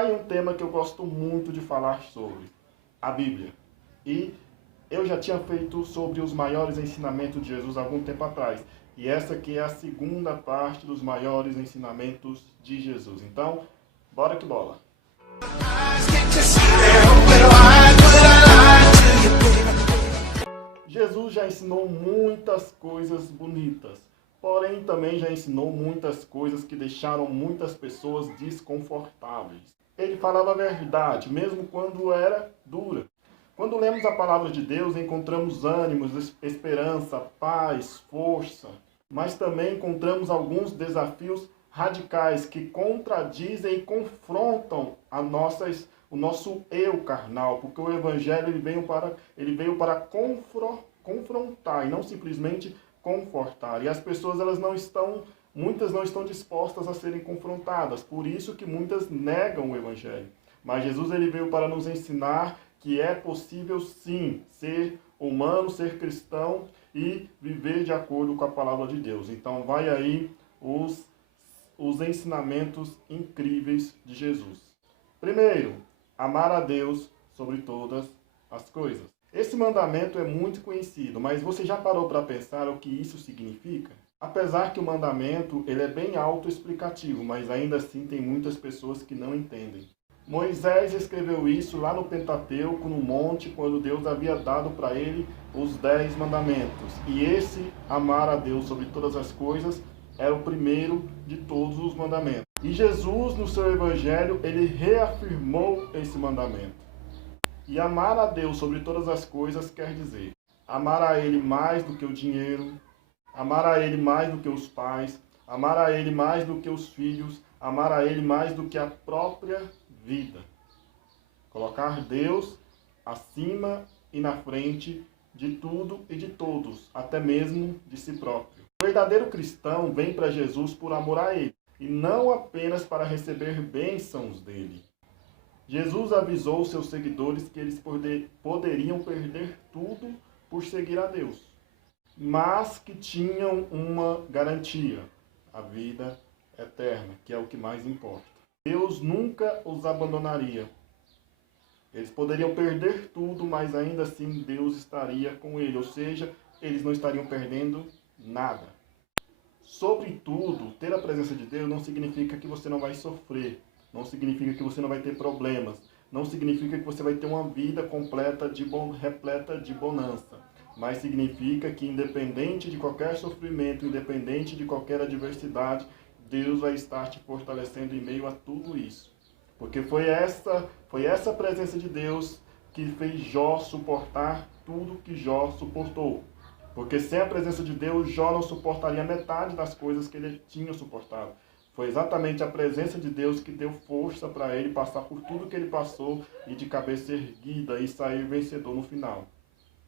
Está em um tema que eu gosto muito de falar sobre, a Bíblia. E eu já tinha feito sobre os maiores ensinamentos de Jesus há algum tempo atrás. E essa aqui é a segunda parte dos maiores ensinamentos de Jesus. Então, bora que bola! Jesus já ensinou muitas coisas bonitas, porém também já ensinou muitas coisas que deixaram muitas pessoas desconfortáveis. Ele falava a verdade, mesmo quando era dura. Quando lemos a palavra de Deus, encontramos ânimos, esperança, paz, força, mas também encontramos alguns desafios radicais que contradizem e confrontam o nosso eu carnal, porque o Evangelho ele veio para confrontar e não simplesmente confortar. E as pessoas muitas não estão dispostas a serem confrontadas, por isso que muitas negam o Evangelho. Mas Jesus ele veio para nos ensinar que é possível sim ser humano, ser cristão e viver de acordo com a palavra de Deus. Então vai aí os ensinamentos incríveis de Jesus. Primeiro, amar a Deus sobre todas as coisas. Esse mandamento é muito conhecido, mas você já parou para pensar o que isso significa? Apesar que o mandamento ele é bem autoexplicativo, mas ainda assim tem muitas pessoas que não entendem. Moisés escreveu isso lá no Pentateuco, no monte, quando Deus havia dado para ele os 10 mandamentos. E esse, amar a Deus sobre todas as coisas, era o primeiro de todos os mandamentos. E Jesus, no seu Evangelho, ele reafirmou esse mandamento. E amar a Deus sobre todas as coisas quer dizer amar a Ele mais do que o dinheiro, amar a Ele mais do que os pais, amar a Ele mais do que os filhos, amar a Ele mais do que a própria vida. Colocar Deus acima e na frente de tudo e de todos, até mesmo de si próprio. O verdadeiro cristão vem para Jesus por amor a Ele, e não apenas para receber bênçãos dele. Jesus avisou seus seguidores que eles poderiam perder tudo por seguir a Deus, mas que tinham uma garantia, a vida eterna, que é o que mais importa. Deus nunca os abandonaria. Eles poderiam perder tudo, mas ainda assim Deus estaria com eles, ou seja, eles não estariam perdendo nada. Sobretudo, ter a presença de Deus não significa que você não vai sofrer, não significa que você não vai ter problemas, não significa que você vai ter uma vida repleta de bonança, mas significa que independente de qualquer sofrimento, independente de qualquer adversidade, Deus vai estar te fortalecendo em meio a tudo isso. Porque foi essa presença de Deus que fez Jó suportar tudo que Jó suportou. Porque sem a presença de Deus, Jó não suportaria metade das coisas que ele tinha suportado. Foi exatamente a presença de Deus que deu força para ele passar por tudo que ele passou e de cabeça erguida e sair vencedor no final.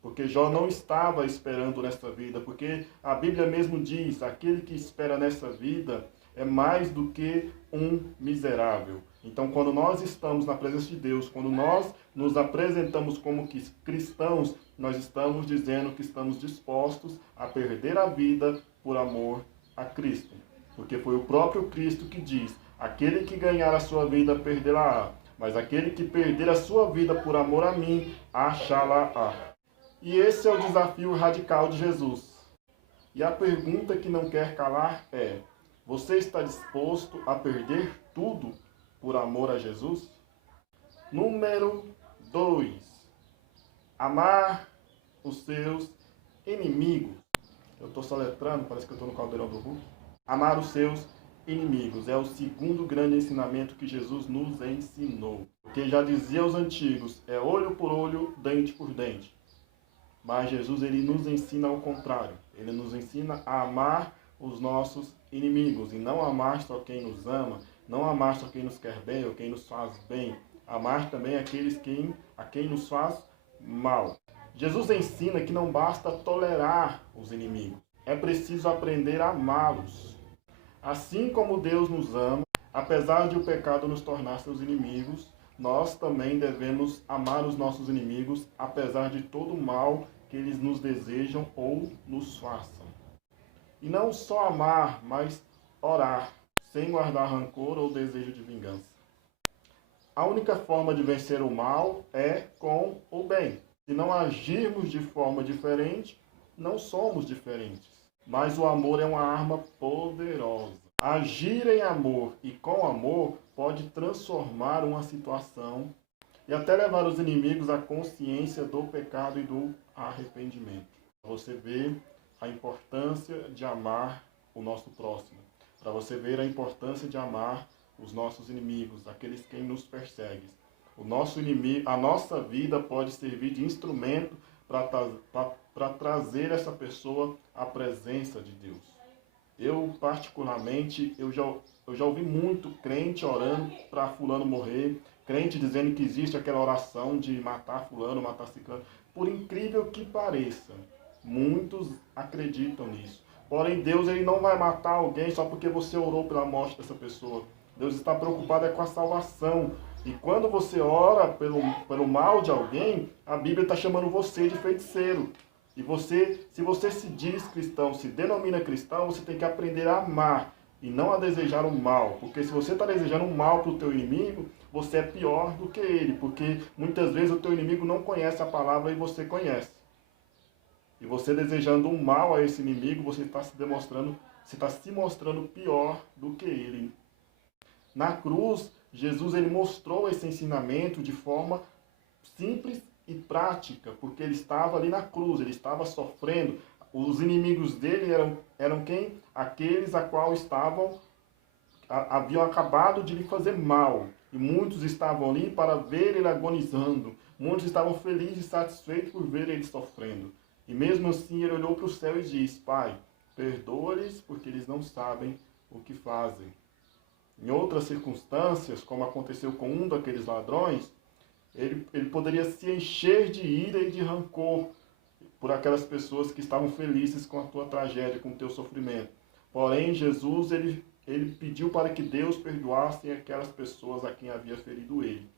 Porque Jó não estava esperando nessa vida, porque a Bíblia mesmo diz, aquele que espera nessa vida é mais do que um miserável. Então, quando nós estamos na presença de Deus, quando nós nos apresentamos como cristãos, nós estamos dizendo que estamos dispostos a perder a vida por amor a Cristo. Porque foi o próprio Cristo que diz, aquele que ganhar a sua vida, perderá-a. Mas aquele que perder a sua vida por amor a mim, achá-la-á. E esse é o desafio radical de Jesus. E a pergunta que não quer calar é, você está disposto a perder tudo por amor a Jesus? Número 2. Amar os seus inimigos. Eu estou soletrando, parece que eu estou no caldeirão do Hulk. Amar os seus inimigos é o segundo grande ensinamento que Jesus nos ensinou. Porque já dizia os antigos, é olho por olho, dente por dente. Mas Jesus ele nos ensina ao contrário. Ele nos ensina a amar os nossos inimigos e não amar só quem nos ama, não amar só quem nos quer bem ou quem nos faz bem, amar também aqueles a quem nos faz mal. Jesus ensina que não basta tolerar os inimigos, é preciso aprender a amá-los. Assim como Deus nos ama, apesar de o pecado nos tornar seus inimigos, nós também devemos amar os nossos inimigos, apesar de todo o mal que eles nos desejam ou nos façam. E não só amar, mas orar, sem guardar rancor ou desejo de vingança. A única forma de vencer o mal é com o bem. Se não agirmos de forma diferente, não somos diferentes. Mas o amor é uma arma poderosa. Agir em amor e com amor pode transformar uma situação e até levar os inimigos à consciência do pecado e do arrependimento. Você vê a importância de amar o nosso próximo. Para você ver a importância de amar os nossos inimigos, aqueles que nos perseguem. O nosso inimigo, a nossa vida pode servir de instrumento para trazer essa pessoa à presença de Deus. Eu, particularmente, eu já ouvi muito crente orando para fulano morrer, crente dizendo que existe aquela oração de matar fulano, matar ciclano. Por incrível que pareça, muitos acreditam nisso. Porém, Deus ele não vai matar alguém só porque você orou pela morte dessa pessoa. Deus está preocupado com a salvação. E quando você ora pelo mal de alguém, a Bíblia está chamando você de feiticeiro. E se você se diz cristão, se denomina cristão, você tem que aprender a amar e não a desejar o mal. Porque se você está desejando o mal para o teu inimigo, você é pior do que ele. Porque muitas vezes o teu inimigo não conhece a palavra e você conhece. E você desejando o mal a esse inimigo, você está se mostrando pior do que ele. Na cruz, Jesus ele mostrou esse ensinamento de forma simples e prática, porque ele estava ali na cruz, ele estava sofrendo. Os inimigos dele eram quem? Aqueles a qual haviam acabado de lhe fazer mal. E muitos estavam ali para ver ele agonizando. Muitos estavam felizes e satisfeitos por ver ele sofrendo. E mesmo assim ele olhou para o céu e disse: Pai, perdoa-lhes porque eles não sabem o que fazem. Em outras circunstâncias, como aconteceu com um daqueles ladrões, ele poderia se encher de ira e de rancor por aquelas pessoas que estavam felizes com a tua tragédia, com o teu sofrimento. Porém, Jesus ele pediu para que Deus perdoasse aquelas pessoas a quem havia ferido ele.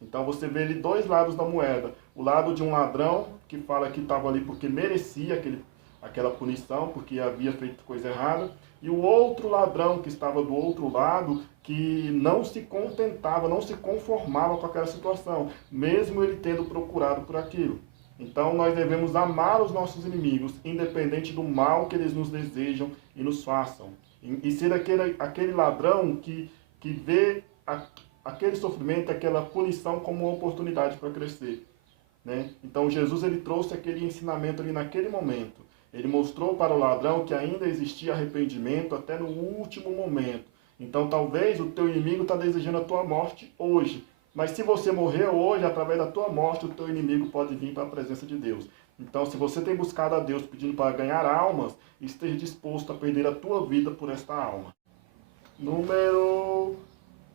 Então você vê ali dois lados da moeda. O lado de um ladrão que fala que estava ali porque merecia aquela punição, porque havia feito coisa errada. E o outro ladrão que estava do outro lado, que não se contentava, não se conformava com aquela situação, mesmo ele tendo procurado por aquilo. Então nós devemos amar os nossos inimigos, independente do mal que eles nos desejam e nos façam. E ser aquele ladrão que vê aquele sofrimento, aquela punição como uma oportunidade para crescer. Né? Então Jesus ele trouxe aquele ensinamento ali naquele momento. Ele mostrou para o ladrão que ainda existia arrependimento até no último momento. Então talvez o teu inimigo está desejando a tua morte hoje. Mas se você morrer hoje, através da tua morte, o teu inimigo pode vir para a presença de Deus. Então se você tem buscado a Deus pedindo para ganhar almas, esteja disposto a perder a tua vida por esta alma. Número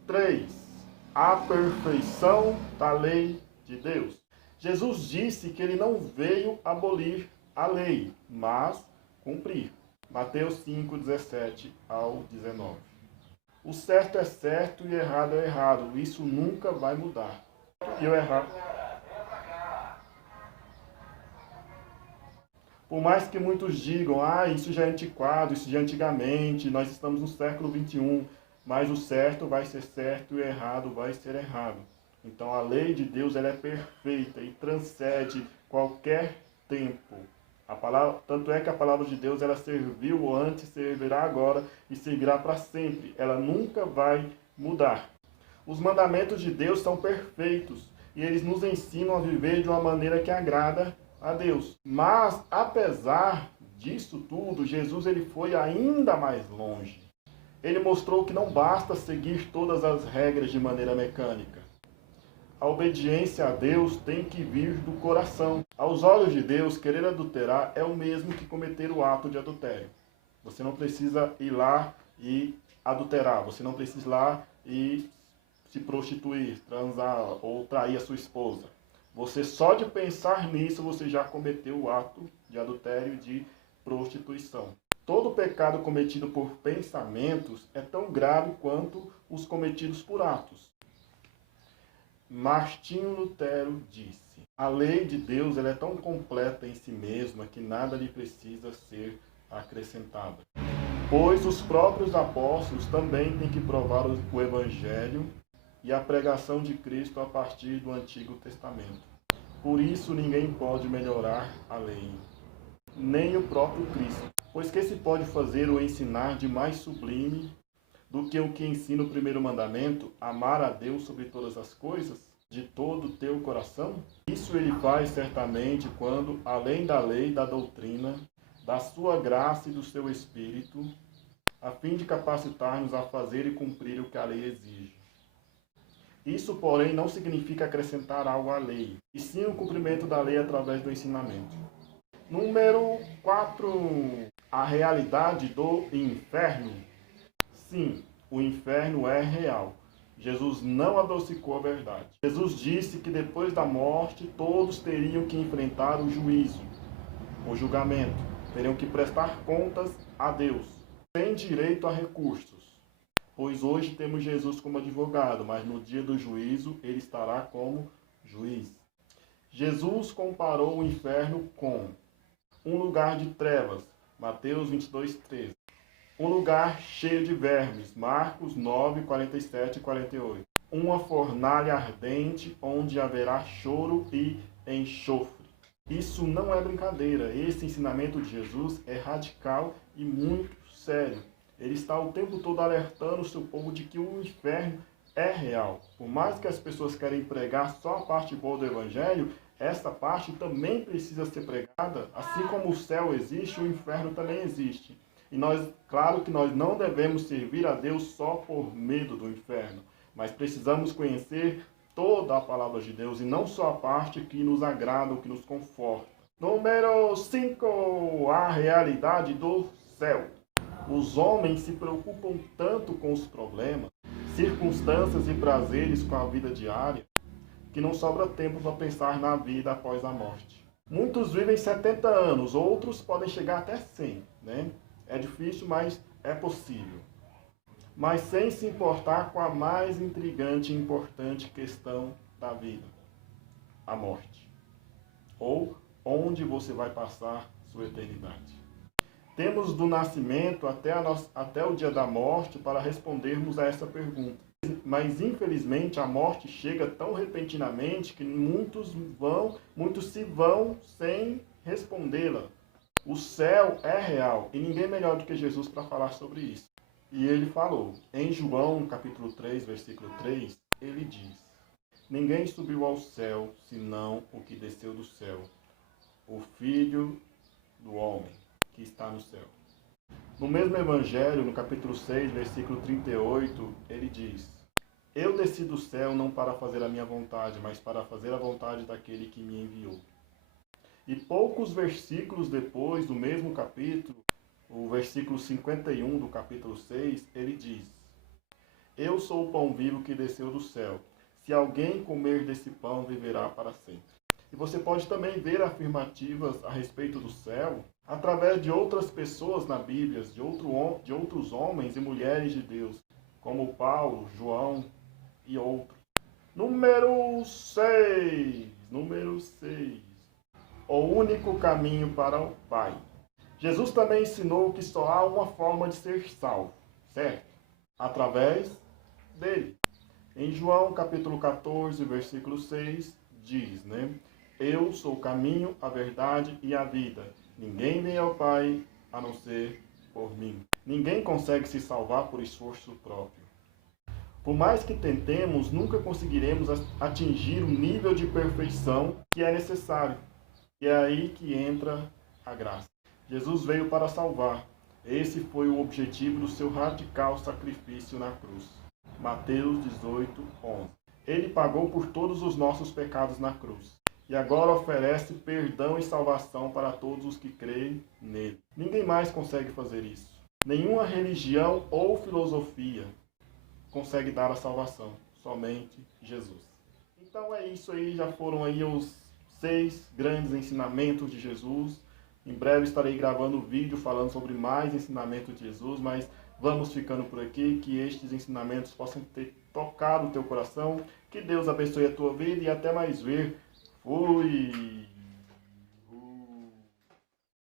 3. A perfeição da lei de Deus. Jesus disse que ele não veio abolir a lei, mas cumprir. Mateus 5, 17 ao 19. O certo é certo e o errado é errado. Isso nunca vai mudar. E o errado... Por mais que muitos digam, isso já é antiquado, isso já é antigamente, nós estamos no século 21, mas o certo vai ser certo e o errado vai ser errado. Então a lei de Deus ela é perfeita e transcende qualquer tempo. Tanto é que a palavra de Deus ela serviu antes, servirá agora e seguirá para sempre. Ela nunca vai mudar. Os mandamentos de Deus são perfeitos e eles nos ensinam a viver de uma maneira que agrada a Deus. Mas, apesar disso tudo, Jesus ele foi ainda mais longe. Ele mostrou que não basta seguir todas as regras de maneira mecânica. A obediência a Deus tem que vir do coração. Aos olhos de Deus, querer adulterar é o mesmo que cometer o ato de adultério. Você não precisa ir lá e adulterar. Você não precisa ir lá e se prostituir, transar ou trair a sua esposa. Você só de pensar nisso, você já cometeu o ato de adultério e de prostituição. Todo pecado cometido por pensamentos é tão grave quanto os cometidos por atos. Martinho Lutero disse: a lei de Deus ela é tão completa em si mesma que nada lhe precisa ser acrescentado. Pois os próprios apóstolos também têm que provar o Evangelho e a pregação de Cristo a partir do Antigo Testamento. Por isso ninguém pode melhorar a lei, nem o próprio Cristo. Pois que se pode fazer ou ensinar de mais sublime do que o que ensina o primeiro mandamento, amar a Deus sobre todas as coisas, de todo o teu coração? Isso ele faz certamente quando, além da lei e da doutrina, da sua graça e do seu Espírito, a fim de capacitar-nos a fazer e cumprir o que a lei exige. Isso, porém, não significa acrescentar algo à lei, e sim o cumprimento da lei através do ensinamento. Número 4. A realidade do inferno. Sim, o inferno é real. Jesus não adocicou a verdade. Jesus disse que depois da morte todos teriam que enfrentar o juízo, o julgamento. Teriam que prestar contas a Deus, sem direito a recursos. Pois hoje temos Jesus como advogado, mas no dia do juízo ele estará como juiz. Jesus comparou o inferno com um lugar de trevas, Mateus 22:13. Um lugar cheio de vermes, Marcos 9, 47 e 48. Uma fornalha ardente, onde haverá choro e enxofre. Isso não é brincadeira. Esse ensinamento de Jesus é radical e muito sério. Ele está o tempo todo alertando o seu povo de que o inferno é real. Por mais que as pessoas querem pregar só a parte boa do evangelho, essa parte também precisa ser pregada. Assim como o céu existe, o inferno também existe. E claro que nós não devemos servir a Deus só por medo do inferno, mas precisamos conhecer toda a palavra de Deus e não só a parte que nos agrada ou que nos conforta. Número 5. A realidade do céu. Os homens se preocupam tanto com os problemas, circunstâncias e prazeres com a vida diária, que não sobra tempo para pensar na vida após a morte. Muitos vivem 70 anos, outros podem chegar até 100, né? É difícil, mas é possível. Mas sem se importar com a mais intrigante e importante questão da vida, a morte. Ou onde você vai passar sua eternidade. Temos do nascimento até o dia da morte para respondermos a essa pergunta. Mas infelizmente a morte chega tão repentinamente que muitos se vão sem respondê-la. O céu é real e ninguém melhor do que Jesus para falar sobre isso. E ele falou, em João capítulo 3, versículo 3, ele diz: ninguém subiu ao céu, senão o que desceu do céu, o Filho do homem, que está no céu. No mesmo evangelho, no capítulo 6, versículo 38, ele diz: eu desci do céu não para fazer a minha vontade, mas para fazer a vontade daquele que me enviou. E poucos versículos depois, do mesmo capítulo, o versículo 51 do capítulo 6, ele diz: eu sou o pão vivo que desceu do céu. Se alguém comer desse pão, viverá para sempre. E você pode também ver afirmativas a respeito do céu através de outras pessoas na Bíblia, de outros homens e mulheres de Deus, como Paulo, João e outros. Número 6. O único caminho para o Pai. Jesus também ensinou que só há uma forma de ser salvo, certo? Através dele. Em João capítulo 14, versículo 6, diz, né? Eu sou o caminho, a verdade e a vida. Ninguém vem ao Pai a não ser por mim. Ninguém consegue se salvar por esforço próprio. Por mais que tentemos, nunca conseguiremos atingir o nível de perfeição que é necessário. E é aí que entra a graça. Jesus veio para salvar. Esse foi o objetivo do seu radical sacrifício na cruz. Mateus 18, 11. Ele pagou por todos os nossos pecados na cruz. E agora oferece perdão e salvação para todos os que creem nele. Ninguém mais consegue fazer isso. Nenhuma religião ou filosofia consegue dar a salvação. Somente Jesus. Então é isso aí. Já foram aí os 6 grandes ensinamentos de Jesus. Em breve estarei gravando um vídeo falando sobre mais ensinamentos de Jesus, mas vamos ficando por aqui, que estes ensinamentos possam ter tocado o teu coração, que Deus abençoe a tua vida e até mais ver. Fui!